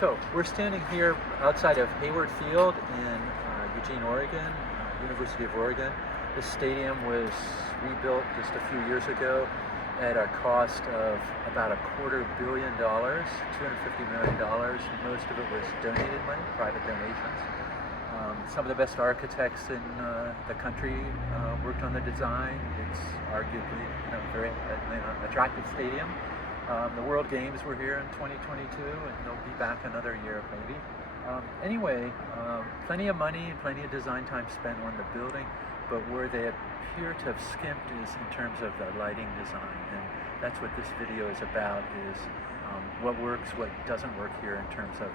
So we're standing here outside of Hayward Field in Eugene, Oregon, University of Oregon. This stadium was rebuilt just a few years ago at a cost of about $250 million. Most of it was donated money, private donations. Some of the best architects in the country worked on the design. It's arguably a very attractive stadium. The World Games were here in 2022, and they'll be back another year maybe. Anyway, plenty of money and plenty of design time spent on the building, but where they appear to have skimped is in terms of the lighting design, and that's what this video is about, is what works, what doesn't work here in terms of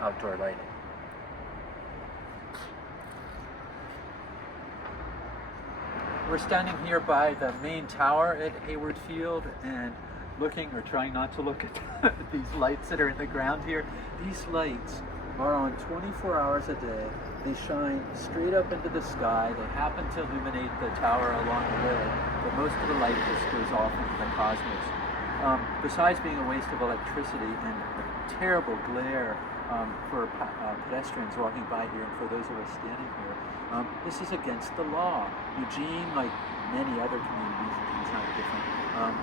outdoor lighting. We're standing here by the main tower at Hayward Field and looking, or trying not to look at these lights that are in the ground here. These lights are on 24 hours a day. They shine straight up into the sky. They happen to illuminate the tower along the way, but most of the light just goes off into the cosmos. Besides being a waste of electricity and a terrible glare for pedestrians walking by here and for those of us standing here, this is against the law. Eugene, like many other communities, it's not different,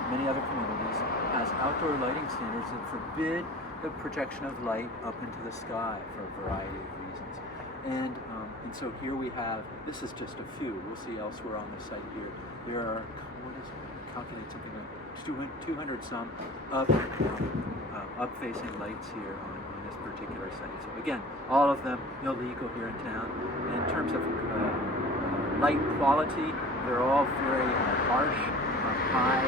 many other communities, has outdoor lighting standards that forbid the projection of light up into the sky for a variety of reasons. And so here we have, this is just a few, we'll see elsewhere on the site here, there are, what is it, calculate something like 200 some up-facing lights here on this particular site. So again, all of them illegal here in town. In terms of light quality, they're all very harsh, high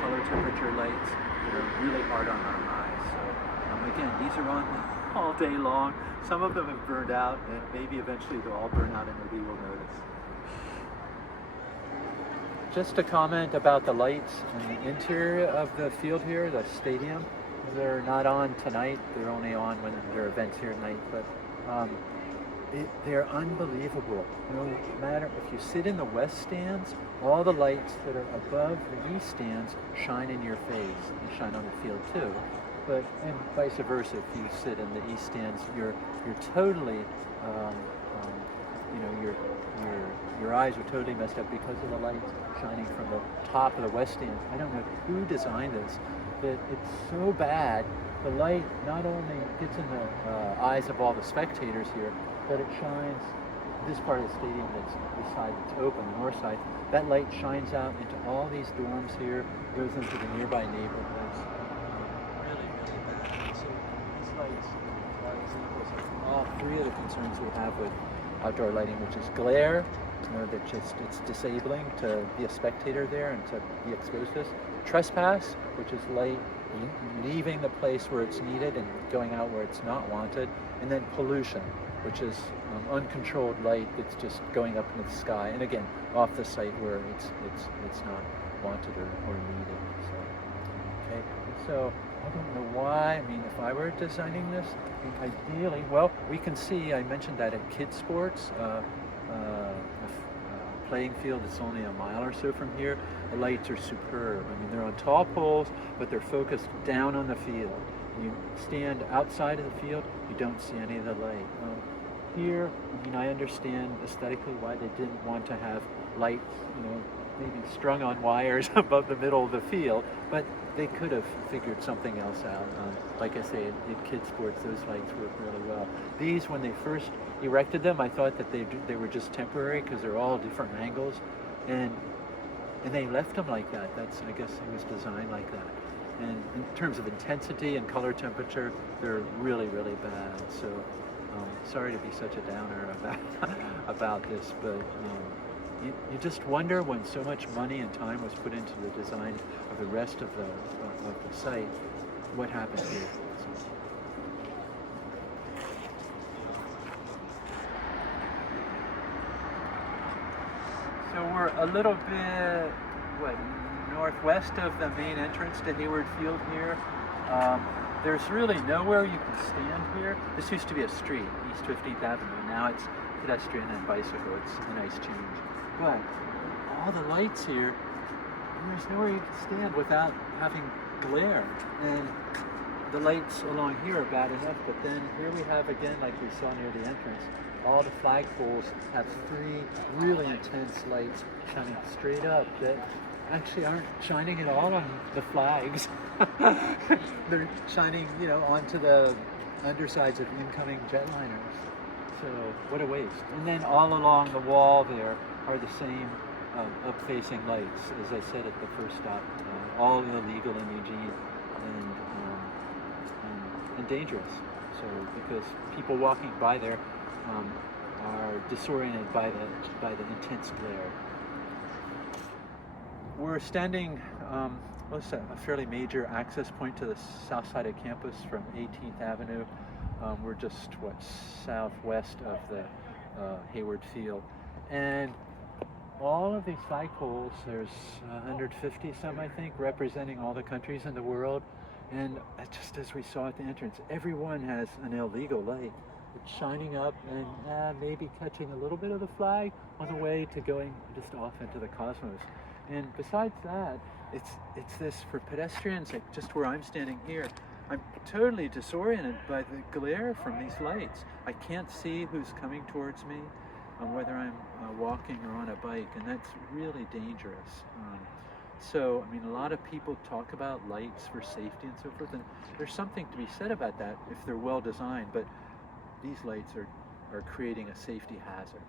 color temperature lights that are really hard on our eyes. So again, these are on all day long. Some of them have burned out, and maybe eventually they'll all burn out and nobody will notice. Just a comment about the lights in the interior of the field here, the stadium. They're not on tonight. They're only on when there are events here at night, but they're unbelievable. No matter if you sit in the west stands, all the lights that are above the east stands shine in your face and shine on the field too. But and vice versa, if you sit in the east stands, you're totally, your eyes are totally messed up because of the lights shining from the top of the west stand. I don't know who designed this, but it's so bad. The light not only gets in the eyes of all the spectators here, but it shines this part of the stadium that's the side that's open, the north side. That light shines out into all these dorms here, goes into the nearby neighborhoods. Really, really bad. So these lights are examples of all three of the concerns we have with outdoor lighting, which is glare, that just it's disabling to be a spectator there and to be exposed to this. Trespass, which is light leaving the place where it's needed and going out where it's not wanted. And then pollution, which is uncontrolled light that's just going up into the sky, and again off the site where it's not wanted or needed. So okay, so I don't know why. I mean, if I were designing this, ideally, well, we can see, I mentioned that at kids sports, playing field is only a mile or so from here. The lights are superb. I mean, they're on tall poles, but they're focused down on the field. You stand outside of the field, you don't see any of the light. Here, I mean, I understand aesthetically why they didn't want to have lights, maybe strung on wires above the middle of the field, but they could have figured something else out. Like I say, in kids sports, those lights work really well. These, when they first erected them, I thought that they were just temporary because they're all different angles, and they left them like that. I guess it was designed like that. And in terms of intensity and color temperature, they're really, really bad. So sorry to be such a downer about this, but you just wonder, when so much money and time was put into the design of the rest of the site, what happened here. So we're a little bit, northwest of the main entrance to Hayward Field here. There's really nowhere you can stand here. This used to be a street, East 15th Avenue. Now it's pedestrian and bicycle. It's a nice change. But all the lights here, there's nowhere you can stand without having glare, and the lights along here are bad enough, but then here we have again, like we saw near the entrance, all the flagpoles have three really intense lights shining straight up that actually aren't shining at all on the flags. They're shining, you know, onto the undersides of incoming jetliners. So what a waste. And then all along the wall there are the same up-facing lights, as I said at the first stop, all illegal in Eugene and dangerous. So because people walking by there are disoriented by the intense glare. We're standing what's that, a fairly major access point to the south side of campus from 18th Avenue. We're just southwest of the Hayward Field, and all of these flagpoles, there's 150 some I think, representing all the countries in the world, and just as we saw at the entrance, everyone has an illegal light. It's shining up and maybe catching a little bit of the flag on the way to going just off into the cosmos. And besides that, it's this for pedestrians, like just where I'm standing here, I'm totally disoriented by the glare from these lights. I can't see who's coming towards me, whether I'm walking or on a bike, and that's really dangerous. So, I mean, a lot of people talk about lights for safety and so forth, and there's something to be said about that if they're well designed, but these lights are creating a safety hazard.